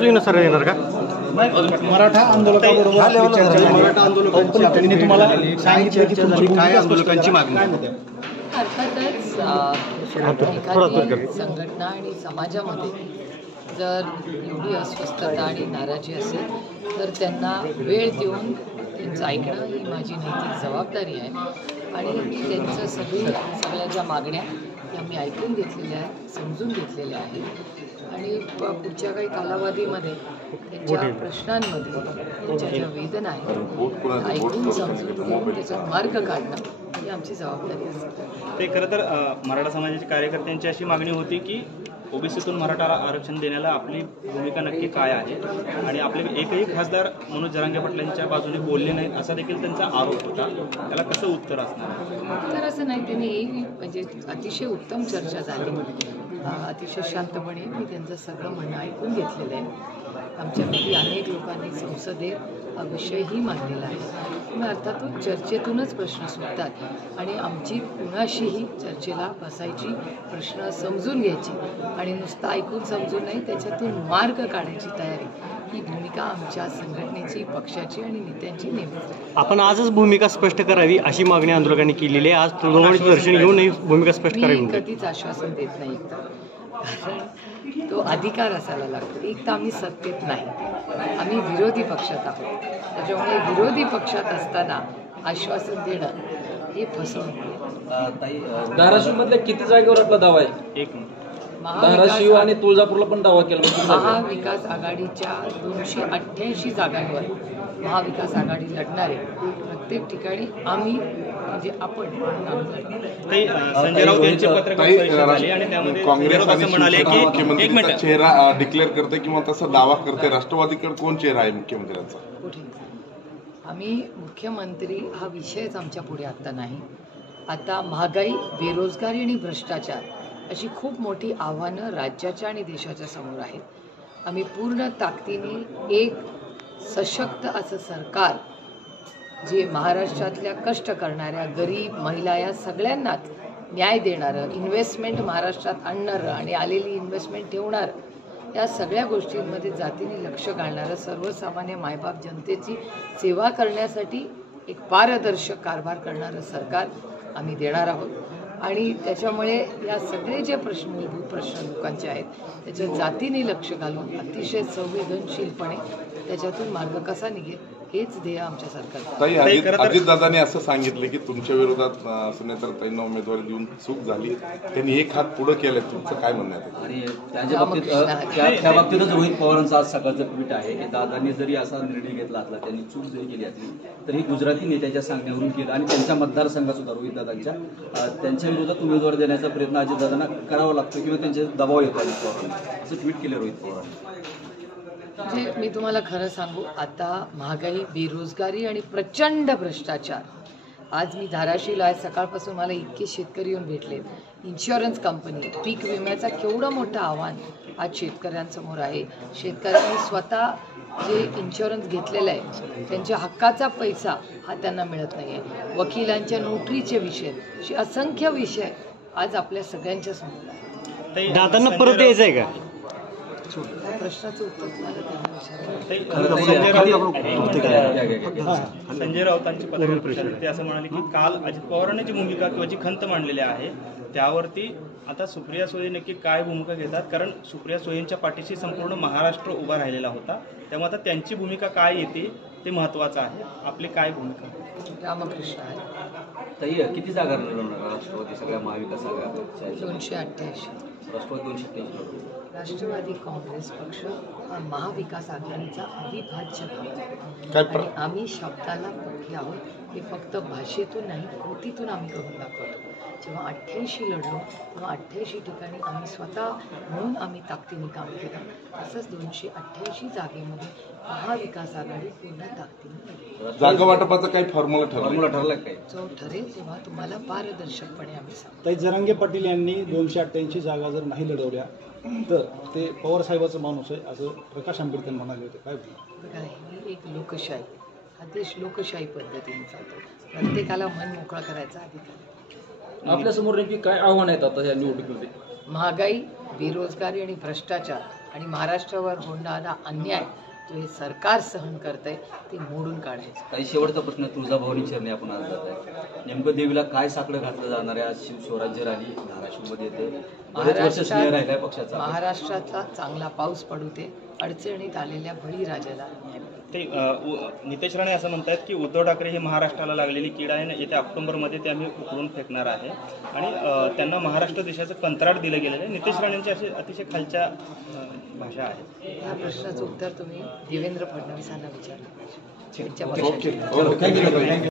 महायुतीनुसार येणार का? मराठा आंदोलकाबरोबर मराठा आंदोलकांनी तुम्हाला सांगितलं की तुमची काय आंदोलकांची मागणी? अर्थातच एखादी संघटना आणि समाजामध्ये जर एवढी अस्वस्थता आणि नाराजी असेल तर त्यांना वेळ देऊन त्यांचं ऐकणं ही माझी नैतिक जबाबदारी आहे आणि त्यांचं सगळ्या ज्या मागण्या त्या मी ऐकून घेतलेल्या आहेत, समजून घेतलेल्या आहेत आणि पुढच्या काही कालावधीमध्ये त्यांच्या प्रश्नांमध्ये त्यांच्या ज्या वेदना आहेत ऐकून समजून घेऊन त्याचा मार्ग काढणं ही आमची जबाबदारी असते. ते खरं तर मराठा समाजाच्या कार्यकर्त्यांची अशी मागणी होती की ओबीसीतून मराठाला आरक्षण देण्याला आपली भूमिका नक्की काय आहे आणि आपले एकही खासदार मनोज जरांगे पाटलांच्या बाजूने बोलले नाहीत असा देखील त्यांचा आरोप होता. त्याला कसं उत्तर असणार? तर असं नाही, त्यांनी म्हणजे अतिशय उत्तम चर्चा झाली, अतिशय शांतपणे मी त्यांचं सगळं म्हणणं ऐकून घेतलेलं आहे. आमच्यापैकी अनेक लोकांनी संसदेत हा विषयही मांडलेला आहे. मग अर्थातच चर्चेतूनच प्रश्न सुटतात आणि आमची कुणाशीही चर्चेला बसायची, प्रश्न समजून घ्यायची आणि नुसतं ऐकून समजून नाही त्याच्यातून मार्ग काढायची तयारी ही भूमिका आमच्या संघटनेची, पक्षाची आणि नेत्यांची नेहमीच. आपण आजच भूमिका स्पष्ट करावी अशी मागणी आंदोलकांनी केलेली आहे. आज तुळजाभवानीचं दर्शन घेऊनही भूमिका स्पष्ट करावी. मी कधीच आश्वासन देत नाही, कारण तो अधिकार असायला लागतो. एक तर आम्ही सत्तेत नाही, आम्ही विरोधी पक्षात आहोत. त्याच्यामुळे विरोधी पक्षात असताना आश्वासन देणं हे फसवणूक. धाराशिवमधल्या किती जागेवर आपला दावा आहे? एक धाराशिव आणि तुळजापूरला पण दावा केला. महाविकास आघाडीच्या 288 जागांवर महाविकास आघाडी लढणारे प्रत्येक ठिकाणी आम्ही म्हणजे आपण संजय राऊत यांची पत्रकार परिषद झाली आणि त्यामध्ये काँग्रेस असं म्हणाले की मुख्यमंत्र्यांचा चेहरा डिक्लेअर करते किंवा तसा दावा करते. राष्ट्रवादीकडे कोण चेहरा आहे मुख्यमंत्र्यांचा? कुठे आम्ही मुख्यमंत्री हा विषयच आमच्या पुढे आता नाही. आता महागाई, बेरोजगारी आणि भ्रष्टाचार अशी खूप मोठी आव्हानं राज्याच्या आणि देशाच्या समोर आहेत. आम्ही पूर्ण ताकदीने एक सशक्त असं सरकार जे महाराष्ट्रातल्या कष्ट करणाऱ्या गरीब महिला या सगळ्यांनाच न्याय देणारं, इन्व्हेस्टमेंट महाराष्ट्रात आणणारं आणि आलेली इन्व्हेस्टमेंट ठेवणारं, या सगळ्या गोष्टींमध्ये जातीने लक्ष घालणारं, सर्वसामान्य मायबाप जनतेची सेवा करण्यासाठी एक पारदर्शक कारभार करणारं सरकार आम्ही देणार आहोत. आणि त्याच्यामुळे या सगळे जे मूलभूत प्रश्न लोकांचे आहेत त्याच्या जातीने लक्ष घालून अतिशय संवेदनशीलपणे त्याच्यातून मार्ग कसा निघेल हेच ध्येय आमच्या सरकारचं. अजितदादांनी असं सांगितलं की तुमच्या विरोधात सुनेत्राताईंना उमेदवारी देऊन चूक झाली, त्यांनी एक हात पुढे केलं. तुमचं काय म्हणणं आहे? आणि त्या बाबतीतच रोहित पवारांचं आज सकाळचं ट्विट आहे की दादांनी जरी असा निर्णय घेतला असला, त्यांनी चूक जरी केली असली तरी गुजराती नेत्याच्या सांगण्यावरून केलं आणि त्यांच्या मतदारसंघात सुद्धा रोहित दादांच्या त्यांच्या विरोधात उमेदवार देण्याचा प्रयत्न अजितदादांना करावा लागतो किंवा त्यांचे दबाव येतो अजित पवारांनी, असं ट्विट केलं रोहित पवारांनी. म्हणजे मी तुम्हाला खरं सांगू, आता महागाई, बेरोजगारी आणि प्रचंड भ्रष्टाचार. आज मी धाराशिवला आहे, सकाळपासून मला इतके शेतकरी येऊन भेटलेत. इन्शुरन्स कंपनी, पीक विम्याचा केवढं मोठं आव्हान आज शेतकऱ्यांसमोर आहे. शेतकऱ्यांनी स्वतः जे इन्शुरन्स घेतलेलं आहे त्यांच्या हक्काचा पैसा हा त्यांना मिळत नाही आहे. वकिलांच्या नोटरीचे विषय, असे असंख्य विषय आज आपल्या सगळ्यांच्या समोर आहेत. दादांना परत द्यायचं आहे का? प्रश्नाचं उत्तर संजय राऊतांची पत्रकार परिषद ते असं म्हणाले की काल अजित पवारांनी जी भूमिका किंवा जी खंत मांडलेली आहे त्यावरती आता सुप्रिया सुळे नक्की काय भूमिका घेतात, कारण सुप्रिया सुळेंच्या पाठीशी संपूर्ण महाराष्ट्र उभा राहिलेला होता, त्यामुळे आता त्यांची भूमिका काय येते ते महत्वाचं आहे. आपली काय भूमिका? रामकृष्ण आहे. ताई किती जागा लढवणार राष्ट्रवादी सगळ्या महाविकास आघाडी? 288. राष्ट्रवादी 288. राष्ट्रवादी काँग्रेस पक्ष हा महाविकास आघाडीचा अविभाज्य भाग आहे आणि आम्ही शब्दाला पक्के आहोत. हे फक्त भाषेतून नाही, कृतीतून आम्ही करून दाखवतो. जेव्हा 88 लढलो तेव्हा 88 ठिकाणी आम्ही स्वतः म्हणून आम्ही ताकदीने काम केलं. तसंच 288 जागेमध्ये महाविकास आघाडी पूर्ण ताकदीने जागा वाटपाचा काही फॉर्म्युला ठरला काय? जो ठरेल तेव्हा तुम्हाला पारदर्शकपणे आम्ही सांगतो. ताई जरांगे पाटील यांनी 288 जागा जर नाही लढवल्या तर ते पवार साहेबाचं माणूस आहे असं प्रकाश आंबेडकर म्हणाले होते. काय बघा, ही एक लोकशाही, हा देश लोकशाही पद्धतीने चालतो. प्रत्येकाला मन मोकळा करायचा अधिकार. आपल्यासमोर नेमकी काय आव्हान आहेत आता या निवडणुकीमध्ये? महागाई, बेरोजगारी आणि भ्रष्टाचार आणि महाराष्ट्रावर होणारा अन्याय जो हे सरकार सहन करतंय ते मोडून काढायचं. काही शेवटचा प्रश्न तुळजाभवानी चरणी आपण आज जात आहे. नेमकं देवीला काय साकडं घातलं जाणार आहे? आज शिवस्वराज्य रॅली धाराशिवमध्ये येते. बरेच वर्ष स्नेह राहिलाय पक्षाचा. महाराष्ट्रातला चांगला पाऊस पडू दे, अडचणीत आलेल्या बळीराजाला न्याय मिळू दे. ते नितेश राणे असं म्हणतात की उद्धव ठाकरे ही महाराष्ट्राला लागलेली कीड आहे. येत्या ऑक्टोबरमध्ये ते आम्ही उकळून फेकणार आहे आणि त्यांना महाराष्ट्र देशाचं कंत्राट दिलं गेलेलं आहे. नितेश राणेंची अशी अतिशय खालच्या भाषा आहे. या प्रश्नाचं उत्तर तुम्ही देवेंद्र फडणवीसांना विचारलं पाहिजे. त्यांच्या ओके पक्षाच्या थँक्यू.